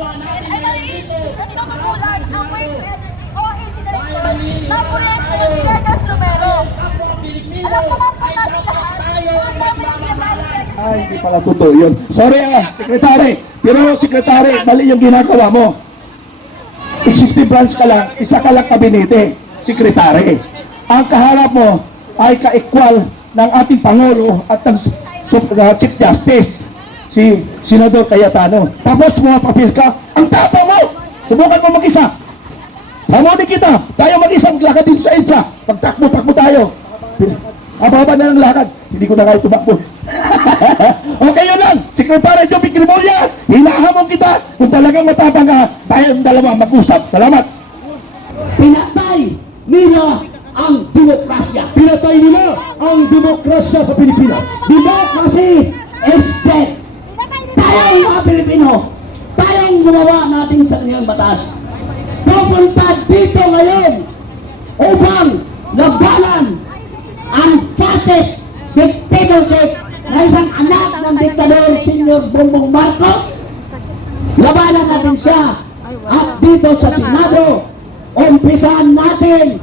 ay natutulan ang waste o hindi director na proyekto ng Legas Romero. Alam naman po natin lahat ang dami ng Ay, hindi pala totoo yun. Sorry Sekretary. Pero Sekretary, mali yung ginagawa mo. 60 branch ka lang, isa ka lang kabinete, Sekretary. Ang kaharap mo ay ka-equal ng ating Pangulo at ng Chief Justice, si Senador Cayetano. Tapos pumapapil ka, ang tapa mo! Subukan mo mag-isa. Samunin kita, tayo mag-isang lakad dito sa EDSA. Pagtakbo-takbo tayo. Ababa na ng lakad, hindi ko na kayo tumakbo. Okay yun lang, Secretary Joe Vicrimolya, hinahamon kita. Kung talagang matapang ka, tayong dalawa mag-usap. Salamat. Pinatay nila ang demokrasya. Pinatay nila ang demokrasya sa Pilipinas. Democracy is dead. Tayong mga Pilipino, tayong gumawa natin sa kanyang batas. Pupunta dito ngayon upang labanan ang fascist dictatorship na isang anak ng diktador Senyor Bongbong Marcos. Labanan natin siya. At dito sa Senado, umpisaan natin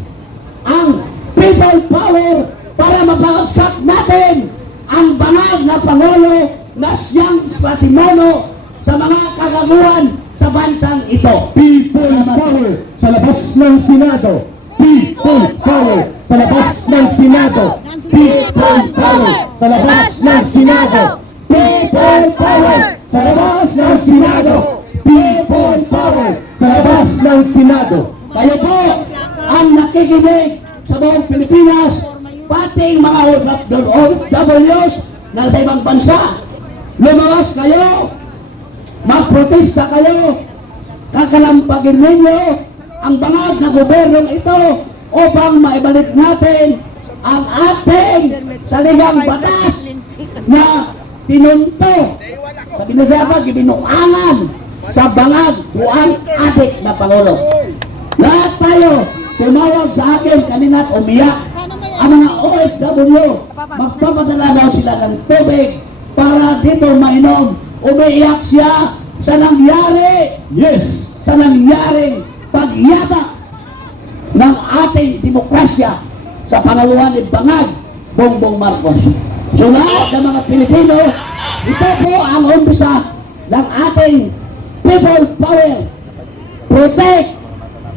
ang people power para mapagsak natin ang bangag na Pangulo na siyang pasimono sa mga kagaguhan sa bansang ito. People power sa labas ng Senado. People power sa labas ng Senado. People power sa labas ng Senado. People power sa labas ng Senado. People power sa labas ng Senado. Kayo po ang nakikinig sa buong Pilipinas, pating mga OFWs na sa ibang bansa. Lumawas kayo, magprotesta kayo, kakalampagin ninyo ang bangag na gobyernong ito upang maibalik natin ang ating saligang batas na tinunto sa pinasapa, gibinuangan sa bangag buang adik na Pangulo. Lahat tayo tumawag sa akin kanina at umiyak. Ang mga OFW, magpapadala daw sila ng tubig para dito mainom. Umiiyak siya sa nangyari. Yes! Sa nangyaring pagyata ng ating demokrasya sa pangaluhan ni Bangag Bongbong Marcos. So lahat ng mga Pilipino, ito po ang umpisa ng ating people power. Protect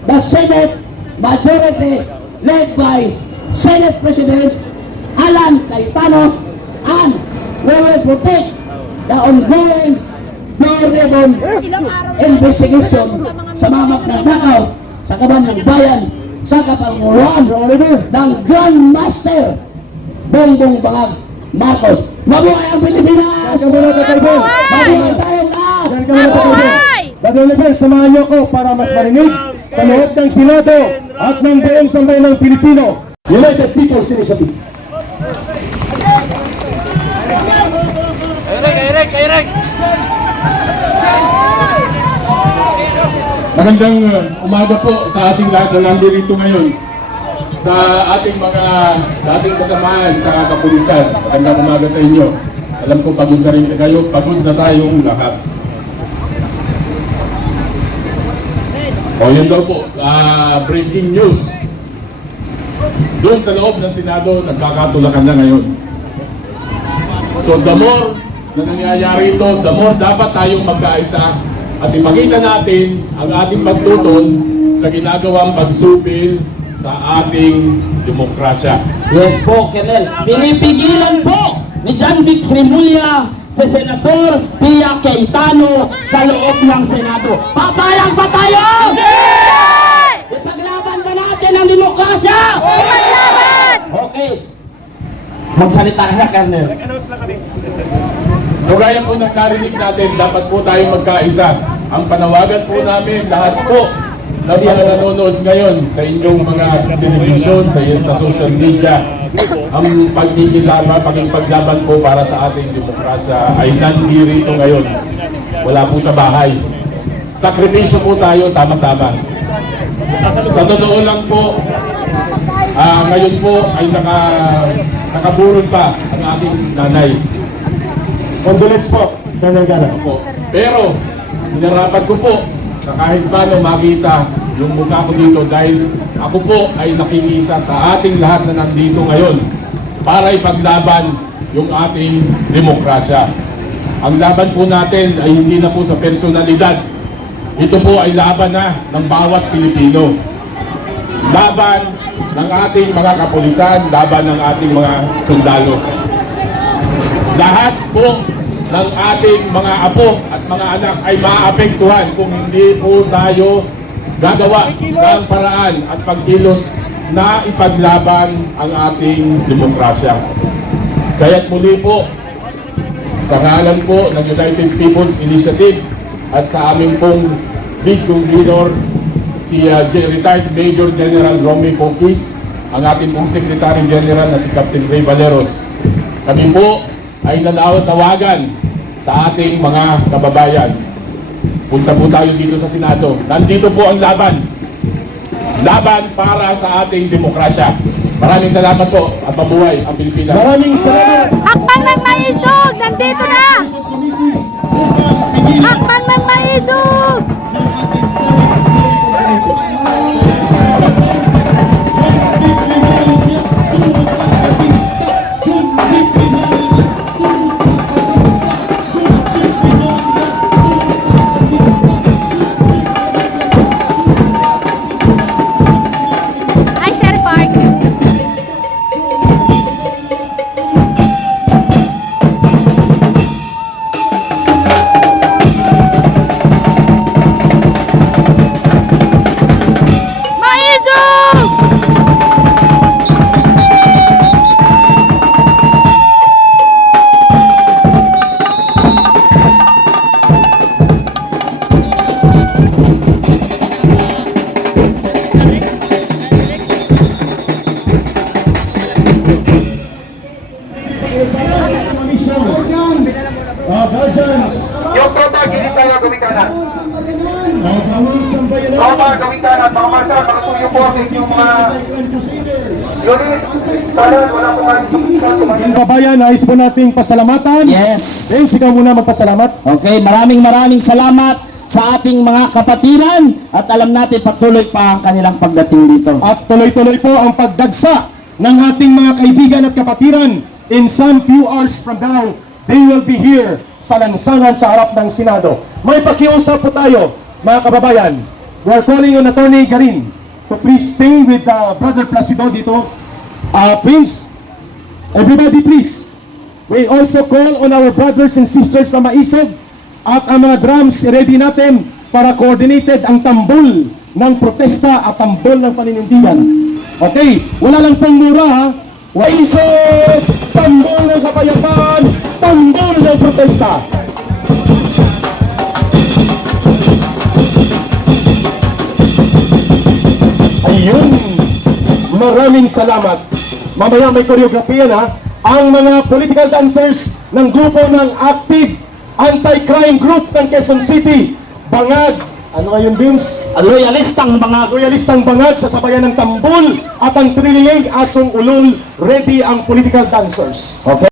the Senate majority led by Senate President Alan Cayetano, and we will protect the ongoing Bureau investigation sa mga magnanakaw sa kaban ng bayan sa kapanguluan ng Grand Master Bongbong Bangag Marcos. Mabuhay ang Pilipinas! Mabuhay tayo lahat! Brother Oliver, samahan niyo ako para mas marinig sa loob ng Senado at ng buong sambayan ng Pilipino. United People's Initiative. Kairek! Magandang umaga po sa ating lahat na nandito ngayon. Sa ating mga dating kasamahan sa kapulisan. Magandang umaga sa inyo. Alam ko pagod na rin kayo, pagod na tayong lahat. O yan daw po, breaking news. Doon sa loob ng Senado, nagkakatulakan na ngayon. So the more na nangyayari ito, the more dapat tayong magkaisa at ipakita natin ang ating pagtuton sa ginagawang pagsupil sa ating demokrasya. Yes po, Colonel. Pinipigilan po ni John Vicrimolya si Senator Pia Cayetano sa loob ng Senado. Papayag ba tayo? Hindi! Ipaglaban ba natin ang demokrasya? Ipaglaban! Okay. Magsalita ka na, Colonel. So gaya po ng narinig natin, dapat po tayo magkaisa. Ang panawagan po namin, lahat po na mga nanonood ngayon sa inyong mga television, sa social media, ang paglaban po para sa ating demokrasya ay nandirito ngayon. Wala po sa bahay. Sakripisyo po tayo sama-sama. Sa totoo lang po, ngayon po ay nakaburol pa ang aking nanay. Condolence po, Colonel Gala. Pero hinarapan ko po na kahit paano makita yung mukha ko dito dahil ako po ay nakikiisa sa ating lahat na nandito ngayon para ipaglaban yung ating demokrasya. Ang laban po natin ay hindi na po sa personalidad. Ito po ay laban na ng bawat Pilipino. Laban ng ating mga kapulisan, laban ng ating mga sundalo. Lahat po ng ating mga apo at mga anak ay maapektuhan kung hindi po tayo gagawa ng paraan at pagkilos na ipaglaban ang ating demokrasya. Kaya't muli po, sa ngalan po ng United People's Initiative at sa aming pong lead convener, si retired Major General Romy Coquis, ang ating pong Secretary General na si Captain Ray Valeros. Kami po ay nanawagan sa ating mga kababayan. Punta po tayo dito sa Senado. Nandito po ang laban. Laban para sa ating demokrasya. Maraming salamat po at mabuhay ang Pilipinas. Maraming salamat. Hakbang ng maisog! Nandito na! Hakbang ng maisog! Ay, Sir Park! Maisog! Yung total ginitaya gawin ka na. Total gawin ka na. Mga masa, makasuyo po ang inyong mga unit. Sana wala po Ang babayan, nais po nating pasalamatan. Yes. Vince, ikaw muna magpasalamat. Okay, maraming salamat sa ating mga kapatiran at alam natin patuloy pa ang kanilang pagdating dito. At tuloy-tuloy po ang pagdagsa ng ating mga kaibigan at kapatiran. In some few hours from now, they will be here sa lansangan sa harap ng Senado. May pakiusap po tayo, mga kababayan. We are calling on Attorney Garin to please stay with Brother Placido dito. Prince, everybody please. We also call on our brothers and sisters na maisog at ang mga drums ready natin para coordinated ang tambol ng protesta at tambol ng paninindigan. Okay, wala lang pong mura ha. Maisog! Tambol ng kapayapaan! Tambol ng protesta! Ayun! Maraming salamat! Mamaya may choreography yan ha. Ang mga political dancers ng grupo ng Active Anti-Crime Group ng Quezon City, Bangag, ano ngayon, Vince? Loyalistang mga Loyalistang Bangag sa sabayan ng tambol at ang triniling asong ulol, ready ang political dancers. Okay.